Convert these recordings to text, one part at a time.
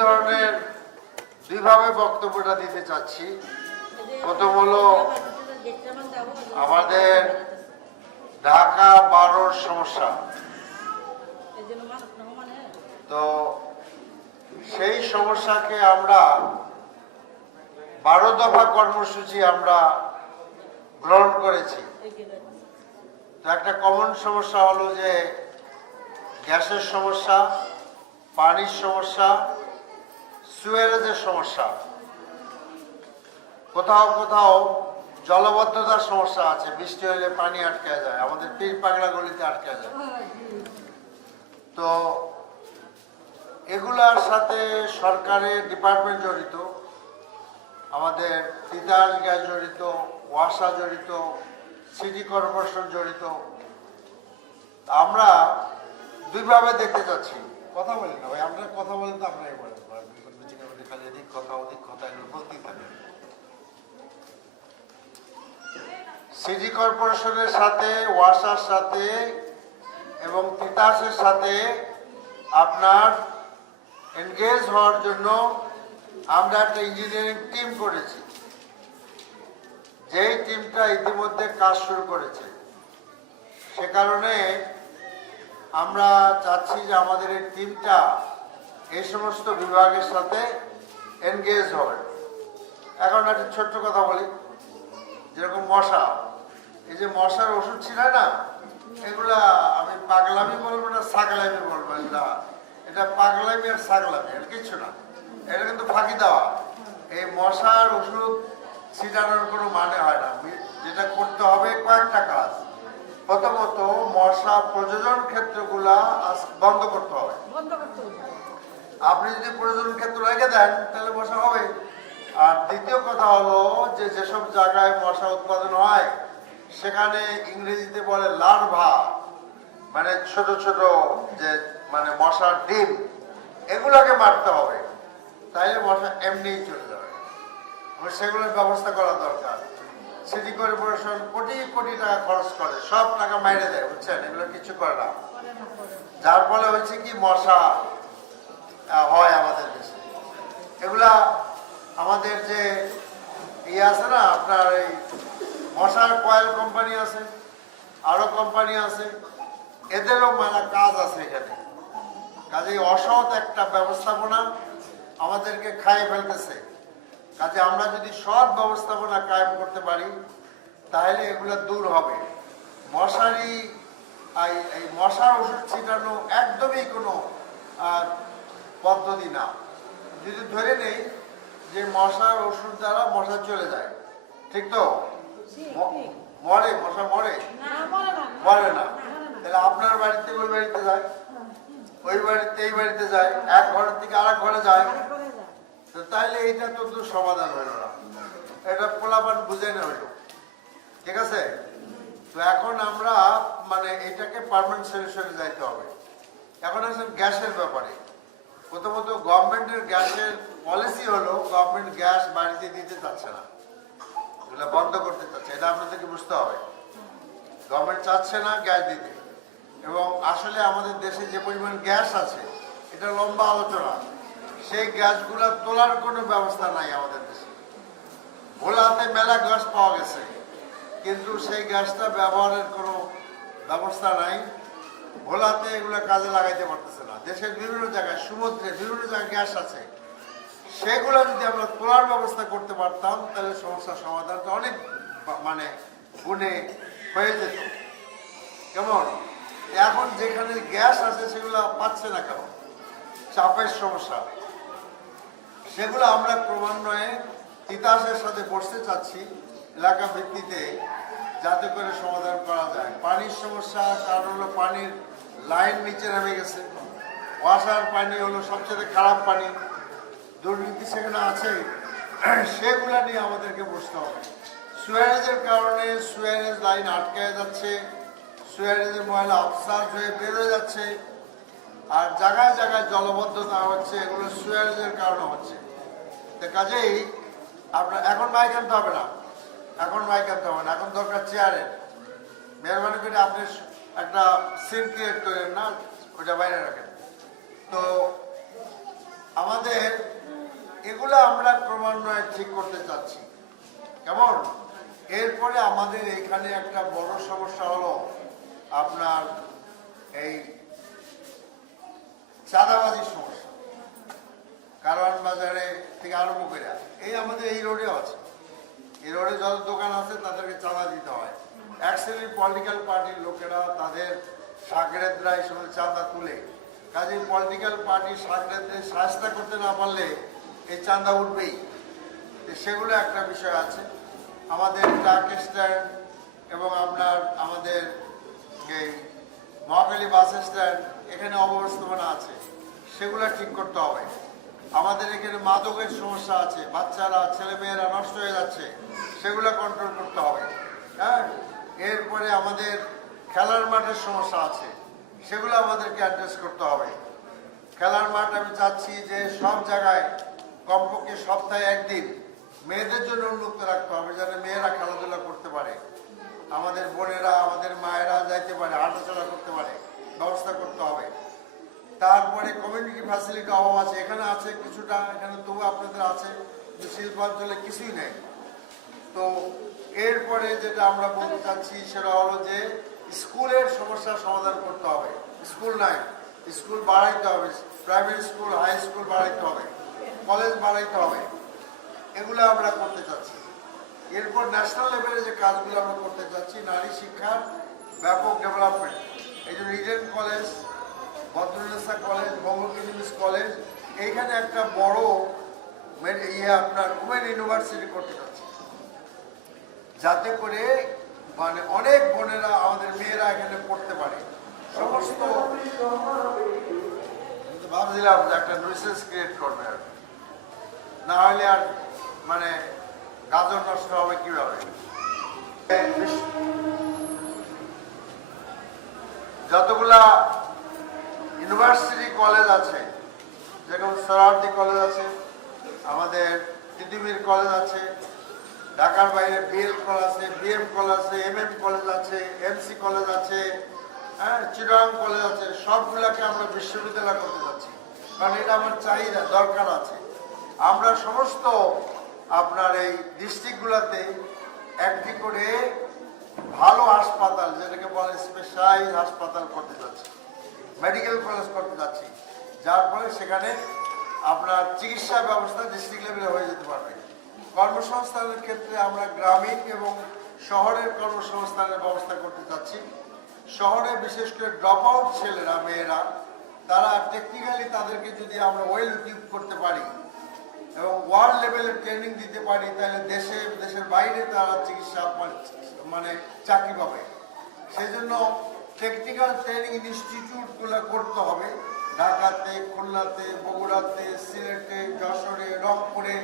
ধরনের দুইভাবে বক্তব্যটা দিতে চাচ্ছি। প্রথম হলো আমাদের ঢাকা 12 সমস্যা। তো সেই সমস্যাকে আমরা 12 দফা কর্মসূচি আমরা গ্রহণ করেছি। তো একটা কমন সমস্যা হলো যে গ্যাসের সমস্যা, পানির সমস্যা, সুয়েরেজের সমস্যা, কোথাও কোথাও জলবদ্ধতার সমস্যা আছে, বৃষ্টি হলে পানি আটকে যায়, আমাদের পীর পাগলা গলিতে আটকে যায়। তো এগুলার সাথে সরকারের ডিপার্টমেন্ট জড়িত, আমাদের তিতাস গ্যাস জড়িত, ওয়াসা জড়িত, সিটি কর্পোরেশন জড়িত। আমরা দুইভাবে দেখতে চাচ্ছি। কথা বলি না ভাই, আপনারা কথা বলেন তো আপনারাই বলেন, খালি এদিক কথা ওদিক কথা এগুলো বলতেই থাকে। সিটি কর্পোরেশনের সাথে, ওয়াসার সাথে এবং তিতাসের সাথে আপনার এনগেজ হওয়ার জন্য আমরা একটা ইঞ্জিনিয়ারিং টিম করেছি, যেই টিমটা ইতিমধ্যে কাজ শুরু করেছে। সে কারণে আমরা চাচ্ছি যে আমাদের এই টিমটা এই সমস্ত বিভাগের সাথে এনগেজ হবে। এখন একটা ছোট্ট কথা বলি, যেরকম মশা, এই যে মশার ওষুধ ছিল না, এগুলা আমি পাগলামি বলবো না ছাগলামি বলবো, এটা পাগলামি আর ছাগলামি আর কিছু না, এটা কিন্তু ফাঁকি দেওয়া। এই মশার ওষুধ ছিটানোর কোনো মানে হয় না। যেটা করতে হবে কয়েকটা কাজ। প্রথমত মশা প্রজনন ক্ষেত্রগুলা বন্ধ করতে হবে। আপনি যদি প্রজনন ক্ষেত্র রেখে দেন তাহলে মশা হবে। আর দ্বিতীয় কথা হলো যে যেসব জায়গায় মশা উৎপাদন হয় সেখানে ইংরেজিতে বলে লার্ভা, মানে ছোট ছোট যে মানে মশার ডিম, এগুলোকে মারতে হবে, তাইলে মশা এমনিই চলে যাবে। সেগুলোর ব্যবস্থা করা দরকার। সিটি কর্পোরেশন কোটি কোটি টাকা খরচ করে, সব টাকা মাইরে দেয়, বুঝছেন, এগুলো কিছু করে না। যার ফলে হচ্ছে কি মশা হয় আমাদের দেশে। এগুলা আমাদের যে আছে না আপনার, এই মশার কয়েল কোম্পানি আছে, আরো কোম্পানি আছে, এদেরও মানে কাজ আছে এখানে। কাজে অসৎ একটা ব্যবস্থাপনা আমাদেরকে খাইয়ে ফেলতেছে। কাজে আমরা যদি সৎ ব্যবস্থাপনা কায়েম করতে পারি তাহলে এগুলো দূর হবে। মশারি এই মশার ওষুধ ছিটানো একদমই কোনো পদ্ধতি না। যদি ধরে নেই যে মশার ওষুধ দ্বারা মশা চলে যায়, ঠিক তো? মরে মশা? মরে না। তাহলে আপনার বাড়িতে ওই বাড়িতে যায়, ওই বাড়িতে এই বাড়িতে যায়, এক ঘরের থেকে আরেক ঘরে যায়। তাইলে এইটা তো সমাধান হইল না, এটা পোলাপান বুঝে না হইল, ঠিক আছে? তো এখন আমরা মানে এটাকে পার্মানেন্ট সলিউশনে যাইতে হবে। এখন আসলে গ্যাসের ব্যাপারে প্রথমত গভর্নমেন্টের গ্যাসের পলিসি হলো গভর্নমেন্ট গ্যাস বাড়িতে দিতে চাচ্ছে না, এগুলো বন্ধ করতে চাচ্ছে। এটা আপনাদেরকে বুঝতে হবে। গভর্নমেন্ট চাচ্ছে না গ্যাস দিতে, এবং আসলে আমাদের দেশে যে পরিমাণ গ্যাস আছে এটা লম্বা আলোচনা। সেই গ্যাসগুলা তোলার কোনো ব্যবস্থা নাই আমাদের দেশে। ভোলাতে মেলা গ্যাস পাওয়া গেছে, কিন্তু সেই গ্যাসটা ব্যবহারের কোনো ব্যবস্থা নাই। ভোলাতে এগুলো কাজে লাগাইতে পারতেছে না। দেশের বিভিন্ন জায়গায়, সমুদ্রে বিভিন্ন জায়গায় গ্যাস আছে, সেগুলো যদি আমরা তোলার ব্যবস্থা করতে পারতাম তাহলে সমস্যার সমাধানটা অনেক মানে গুণে হয়ে যেত। কেমন এখন যেখানে গ্যাস আছে সেগুলো পাচ্ছে না, কেমন চাপের সমস্যা, সেগুলো আমরা ক্রমান্বয়ে তিতাসের সাথে বসতে চাচ্ছি এলাকা ভিত্তিতে, যাতে করে সমাধান করা যায়। পানির সমস্যা কারণ হলো পানির লাইন নিচে নেমে গেছে। ওয়াসার পানি হলো সবচেয়ে খারাপ পানি, দুর্নীতি সেখানে আছে, সেগুলো নিয়ে আমাদেরকে বসতে হবে। সুয়ারেজের কারণে সুয়ারেজ লাইন আটকে যাচ্ছে, সুয়ারেজের ময়লা আফসার হয়ে বেরোয় যাচ্ছে, আর জায়গায় জায়গায় জলবদ্ধতা হচ্ছে, এগুলো সুয়ারেজের কারণে হচ্ছে। তো কাজেই আপনার এখন মাইক আনতে হবে না, এখন দরকার চেয়ারের। মেহরবানি করে আপনি একটা সিন ক্রিয়েট করেন না, ওটা বাইরে রাখেন। তো আমাদের ঠিক করতে চাচ্ছি। কেমন? এরপরে আমাদের এখানে একটা বড় সমস্যা হলো আপনার এই চাঁদাবাজির সমস্যা। কারওয়ান বাজারে থেকে আরম্ভ করে এই আমাদের এই রোডেও আছে। এই রোডে যত দোকান আছে তাদেরকে চাঁদা দিতে হয়। এক শ্রেণীর পলিটিক্যাল পার্টির লোকেরা তাদের সাগরেদরা এই সময় চাঁদা তুলে, কাজে পলিটিক্যাল পার্টির সাগরেদদের সাহায্য করতে না পারলে এই চাঁদা উঠবেই। সেগুলো একটা বিষয় আছে। আমাদের ট্রাক স্ট্যান্ড এবং আপনার আমাদের এই মহাখালী বাস স্ট্যান্ড এখানে অব্যবস্থাপনা আছে, সেগুলো ঠিক করতে হবে। আমাদের এখানে মাদকের সমস্যা আছে, বাচ্চারা ছেলেমেয়েরা নষ্ট হয়ে যাচ্ছে, সেগুলো কন্ট্রোল করতে হবে। হ্যাঁ, এরপরে আমাদের খেলার মাঠের সমস্যা আছে, সেগুলো আমাদেরকে অ্যাড্রেস করতে হবে। খেলার মাঠ আমি চাচ্ছি যে সব জায়গায় কমপক্ষে সপ্তাহে একদিন মেয়েদের জন্য উন্মুক্ত রাখতে হবে, যেন মেয়েরা খেলাধুলা করতে পারে, আমাদের বোনেরা আমাদের মায়েরা যাইতে পারে, হাঁটাচলা করতে পারে, ব্যবস্থা করতে হবে। তারপরে কমিউনিটি ফ্যাসিলিটি অভাব আছে, এখানে আছে কিছুটা, এখানে তবু আপনাদের আছে, যে শিল্পাঞ্চলে কিছুই নেই। তো এরপরে যেটা আমরা বলতে চাচ্ছি সেটা হলো যে স্কুলের সমস্যার সমাধান করতে হবে। স্কুল নাই, স্কুল বাড়াইতে হবে, প্রাইমারি স্কুল হাই স্কুল বাড়াইতে হবে, কলেজ বাড়াইতে হবে, এগুলো আমরা করতে চাচ্ছি। এরপর ন্যাশনাল লেভেলে যে কাজগুলো আমরা করতে চাচ্ছি, নারী শিক্ষার ব্যাপক ডেভেলপমেন্ট, এই জন্য ইডেন কলেজ, ভদ্রনেসা কলেজ, বঙ্গকিনিমিস কলেজ, এইখানে একটা বড় আপনার উমেন ইউনিভার্সিটি করতে চাচ্ছি, যাতে করে মানে অনেক বোনেরা আমাদের মেয়েরা এখানে পড়তে পারে। সমস্ত ভাবছিলাম যে একটা নৈসেন্স ক্রিয়েট করবে, না হলে আর মানে গাজর নষ্ট হবে কিভাবে। যতগুলা ইউনিভার্সিটি কলেজ আছে, যেরকম সোহরাওয়ার্দী কলেজ আছে, আমাদের তিতুমির কলেজ আছে, ঢাকার বাইরে বিএল কলেজ আছে, বিএম কলেজ আছে, এমএম কলেজ আছে, এমসি কলেজ আছে, হ্যাঁ, চিটাগাং কলেজ আছে, সবগুলাকে আমরা বিশ্ববিদ্যালয় করতে যাচ্ছি, কারণ এটা আমার চাহিদা, দরকার আছে। আমরা সমস্ত আপনার এই ডিস্ট্রিক্টগুলোতে একটি করে ভালো হাসপাতাল, যেটাকে বলে স্পেশালাইজ হাসপাতাল করতে যাচ্ছি, মেডিকেল কলেজ করতে যাচ্ছি, যার ফলে সেখানে আপনার চিকিৎসা ব্যবস্থা ডিস্ট্রিক্ট লেভেলে হয়ে যেতে পারবে। কর্মসংস্থানের ক্ষেত্রে আমরা গ্রামীণ এবং শহরের কর্মসংস্থানের ব্যবস্থা করতে চাচ্ছি। শহরে বিশেষ করে ড্রপ আউট ছেলেরা, মেয়েরা, তারা টেকনিক্যালি তাদেরকে যদি আমরা ওয়েল ইকুইপ করতে পারি এবং ওয়ার্ল্ড লেভেলে ট্রেনিং দিতে পারি, তাহলে দেশের বাইরে তারা চিকিৎসা মানে চাকরি পাবে। সেই জন্য টেকনিক্যাল ট্রেনিং ইনস্টিটিউটগুলো করতে হবে ঢাকাতে, খুলনাতে, বগুড়াতে, সিলেটে, যশোরে, রংপুরে।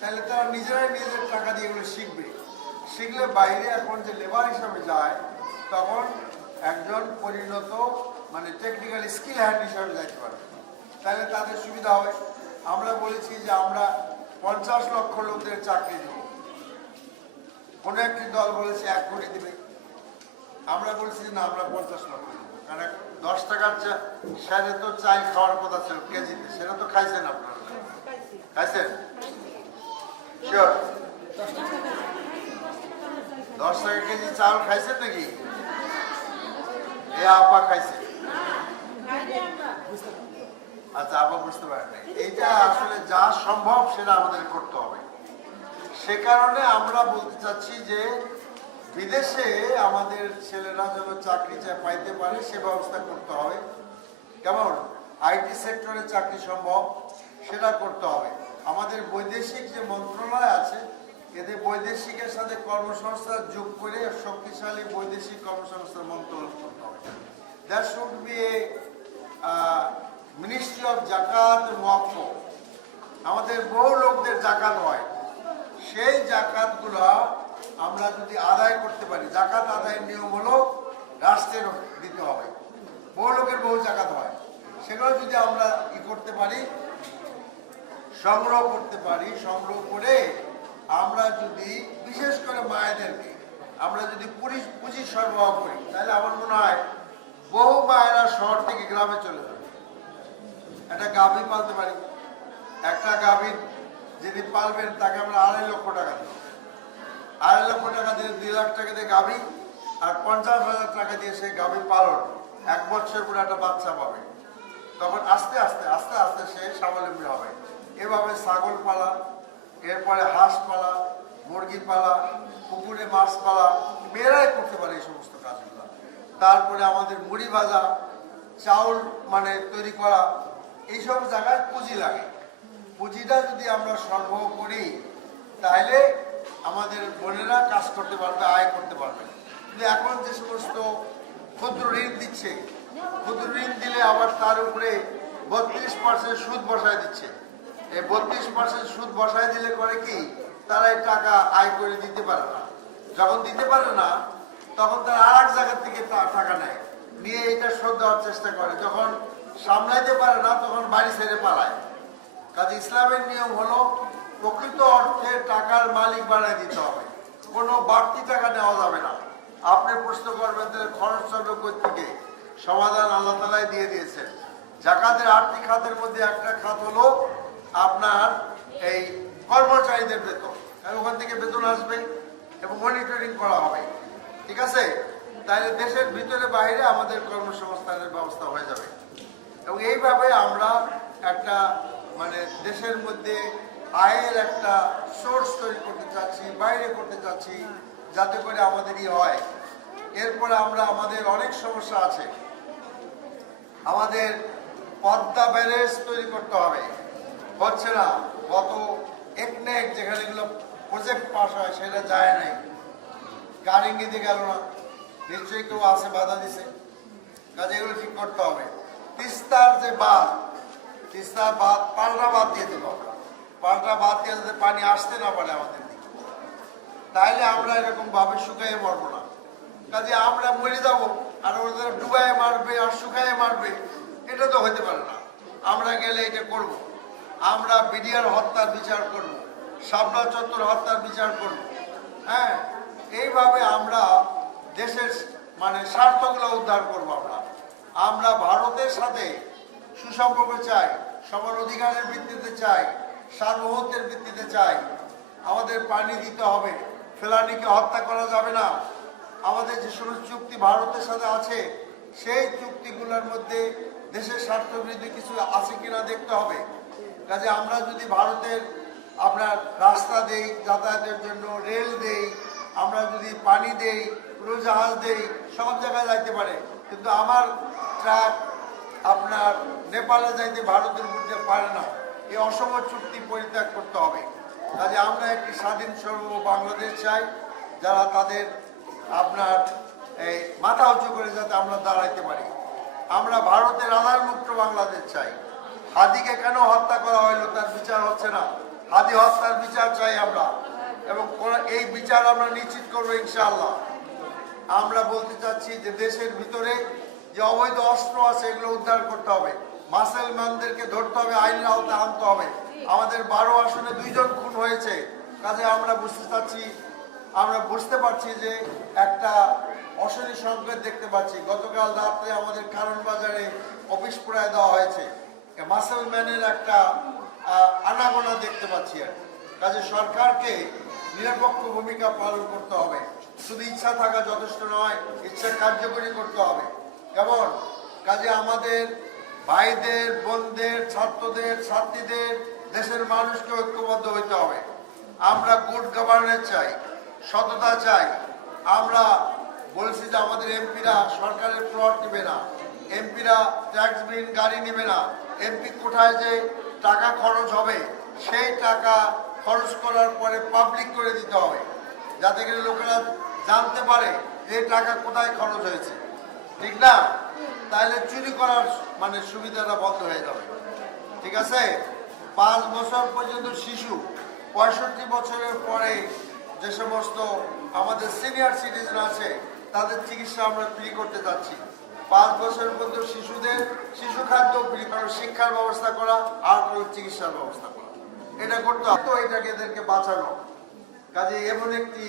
তাহলে তারা নিজেরাই নিজেদের টাকা দিয়ে এগুলো শিখবে। শিখলে বাইরে এখন যে লেবার হিসাবে যায়, তখন একজন পরিণত মানে টেকনিক্যাল স্কিল হ্যান্ড হিসাবে যাইতে পারবে, তাহলে তাদের সুবিধা হবে। আমরা বলেছি যে আমরা 50 লক্ষ লোকদের চাকরি দেব, কোনো একটি দল বলেছে 1 কোটি দেবে, আমরা বলছি না, আমরা 50 লক্ষ দেবো। কারণ 10 টাকার সাথে তো চাল খাওয়ার কথা ছিল কেজিতে, সেটা তো খাইছেন আপনারা, খাইছেন? শিওর 10 টাকা কেজি চাল খাইছেন নাকি? এ আপা খাইছে? আচ্ছা, আপা বুঝতে পারেন না। এইটা আসলে যা সম্ভব সেটা আমাদের করতে হবে। সে কারণে আমরা বলতে চাচ্ছি যে বিদেশে আমাদের ছেলেরা যেন চাকরি পাইতে পারে সে ব্যবস্থা করতে হবে। কেমন? আইটি সেক্টরে চাকরি সম্ভব সেটা করতে হবে। আমাদের বৈদেশিক যে মন্ত্রণালয় আছে, এদের বৈদেশিকের সাথে কর্মসংস্থান যোগ করে শক্তিশালী বৈদেশিক কর্মসংস্থান মন্ত্রণালয় করতে হবে। That should B A ministry of জাকাত ওয়াকফ। আমাদের বহু লোকদের জাকাত হয়, সেই জাকাতগুলো আমরা যদি আদায় করতে পারি, জাকাত আদায়ের নিয়ম হলো রাষ্ট্রের দিতে হবে, বহু লোকের বহু জাকাত হয়, সেগুলো যদি আমরা করতে পারি, সংগ্রহ করতে পারি, সংগ্রহ করে আমরা যদি বিশেষ করে মায়েদেরকে আমরা যদি পুঁজি সরবরাহ করি, তাহলে আমার মনে হয় বহু মায়েরা শহর থেকে গ্রামে চলে যাবে। একটা গাভী পালতে পারি, একটা গাভীর যিনি পালবেন তাকে আমরা 2.5 লক্ষ টাকা দেব। 2.5 লক্ষ টাকা দিয়ে 2 লাখ টাকা দিয়ে গাভী আর 50,000 টাকা দিয়ে সেই গাভী পালন 1 বছর পরে একটা বাচ্চা পাবে। তখন আস্তে আস্তে আস্তে আস্তে সে স্বাবলম্বী হবে। এভাবে ছাগল পালা, এরপরে হাঁস পালা, মুরগি পালা, পুকুরে মাছ পালা, মেয়েরাই করতে পারে এই সমস্ত কাজগুলো। তারপরে আমাদের মুড়ি ভাজা, চাউল মানে তৈরি করা, এইসব জায়গায় পুঁজি লাগে। পুঁজিটা যদি আমরা সরবরাহ করি তাহলে আমাদের বোনেরা কাজ করতে পারবে, আয় করতে পারবে। কিন্তু এখন যে সমস্ত ক্ষুদ্র ঋণ দিচ্ছে, ক্ষুদ্র ঋণ দিলে আবার তার উপরে 32% সুদ বসায় দিচ্ছে। এই 32% সুদ বসায় দিলে করে কি, তারা এই টাকা আয় করে দিতে পারে না। যখন দিতে পারে না তখন তারা আর এক জায়গার থেকে টাকা নেয়, নিয়ে এটা শোধ দেওয়ার চেষ্টা করে। যখন সামলাইতে পারে না তখন বাড়ি ছেড়ে পালায়। কাজে ইসলামের নিয়ম হলো প্রকৃত অর্থে টাকার মালিক বানায় দিতে হবে, কোনো বাড়তি টাকা নেওয়া যাবে না। আপনি প্রশ্ন করবেন তাহলে খরচ চলবে কোথা থেকে? সমাধান আল্লাহ তাআলাই দিয়ে দিয়েছেন। জাকাতের আর্থিক খাতের মধ্যে একটা খাত হলো আপনার এই কর্মচারীদের বেতন, ওখান থেকে বেতন আসবে এবং মনিটরিং করা হবে। ঠিক আছে? তাহলে দেশের ভিতরে বাইরে আমাদের কর্মসংস্থানের ব্যবস্থা হয়ে যাবে। এবং এইভাবে আমরা একটা মানে দেশের মধ্যে আয়ের একটা সোর্স তৈরি করতে চাচ্ছি, বাইরে করতে চাচ্ছি, যাতে করে আমাদেরই হয়। এরপরে আমরা আমাদের অনেক সমস্যা আছে। আমাদের পদ্মা ব্যারেজ তৈরি করতে হবে, হচ্ছে না। গত একনেক যেখানে এগুলো প্রজেক্ট পাস হয় সেটা যায় নাই, গাড়ি ইঙ্গিতে গেল না, নিশ্চয়ই কেউ আছে বাধা দিছে। কাজে এগুলো ঠিক করতে হবে। তিস্তার যে বাঁধ, তিস্তার বাঁধ পাল্টা বাঁধ দিয়ে দেবো আমরা, পাল্টা বাঁধ দিয়ে যাতে পানি আসতে না পারে আমাদের দিকে, তাইলে আমরা এরকম ভাবে শুকাইয়ে মরবো না। কাজে আমরা মরে যাবো আর ওদের ডুবাইয়ে মারবে আর শুকাইয়ে মারবে, এটা তো হতে পারে না। আমরা গেলে এটা করব। আমরা বিডিআর হত্যার বিচার করব, শাপলা চত্বর হত্যার বিচার করব। হ্যাঁ, এইভাবে আমরা দেশের মানে স্বার্থগুলো উদ্ধার করব। আমরা ভারতের সাথে সুসম্পর্ক চাই, সমান অধিকারের ভিত্তিতে চাই, সার্বভৌমত্বের ভিত্তিতে চাই। আমাদের পানি দিতে হবে, ফেলানিকে হত্যা করা যাবে না। আমাদের যে সমস্ত চুক্তি ভারতের সাথে আছে সেই চুক্তিগুলোর মধ্যে দেশের স্বার্থবিরোধী কিছু আছে কিনা দেখতে হবে। কাজে আমরা যদি ভারতের আপনার রাস্তা দেই যাতায়াতের জন্য, রেল দেই, আমরা যদি পানি দেই, উড়োজাহাজ দেই, সব জায়গায় যাইতে পারে, কিন্তু আমার ট্রাক আপনার নেপালে যাইতে ভারতের মধ্যে পারে না। এই অসম চুক্তি পরিত্যাগ করতে হবে। কাজে আমরা একটি স্বাধীন সর্ব বাংলাদেশ চাই, যারা তাদের আপনার এই মাথা উঁচু করে যাতে আমরা দাঁড়াইতে পারি। আমরা ভারতের আধার মুক্ত বাংলাদেশ চাই। হাদিকে কেন হত্যা করা হইলো তার বিচার হচ্ছে না, হাদি হত্যার বিচার চাই আমরা, এবং এই বিচার আমরা নিশ্চিত করবো ইনশাআল্লাহ। আমরা বলতে চাচ্ছি যে দেশের ভিতরে যে অবৈধ অস্ত্র আছে এগুলো উদ্ধার করতে হবে, মাসেলমানদেরকে ধরতে হবে, আইনের আওতায় আনতে হবে। আমাদের 12 আসনে 2 জন খুন হয়েছে। কাজে আমরা বুঝতে পারছি যে একটা অশনি সংকেত দেখতে পাচ্ছি। গতকাল রাত্রে আমাদের কারণ বাজারে অফিস পুরায় দেওয়া হয়েছে, মাসেলম্যানের একটা আনাগোনা দেখতে পাচ্ছি। কাজে সরকারকে নিরপেক্ষ ভূমিকা পালন করতে হবে। শুধু ইচ্ছা থাকা যথেষ্ট নয়, ইচ্ছা কার্যকরী করতে হবে। কেমন? কাজে আমাদের ভাইদের, বোনদের, ছাত্রদের, ছাত্রীদের, দেশের মানুষকে ঐক্যবদ্ধ হইতে হবে। আমরা গুড গভর্নেন্স চাই, সততা চাই। আমরা বলছি যে আমাদের এমপিরা সরকারের প্লট নেবে না, এমপিরা ট্যাক্সবিহীন গাড়ি নেবে না। এমপি কোথায় যে টাকা খরচ হবে সেই টাকা খরচ করার পরে পাবলিক করে দিতে হবে, যাতে করে লোকেরা জানতে পারে এই টাকা কোথায় খরচ হয়েছে। ঠিক না? তাহলে চুরি করার মানে সুবিধাটা বন্ধ হয়ে যাবে। ঠিক আছে? 5 বছর পর্যন্ত শিশু, 65 বছরের পরে যে সমস্ত আমাদের সিনিয়র সিটিজেন আছে তাদের চিকিৎসা আমরা ফ্রি করতে যাচ্ছি। 5 বছর পর্যন্ত শিশুদের শিশু খাদ্য ফ্রি করা, শিক্ষার ব্যবস্থা করা, আর চিকিৎসার ব্যবস্থা করা, এটা করতে হবে। তো এটাকে এদেরকে বাঁচানো। কাজে এমন একটি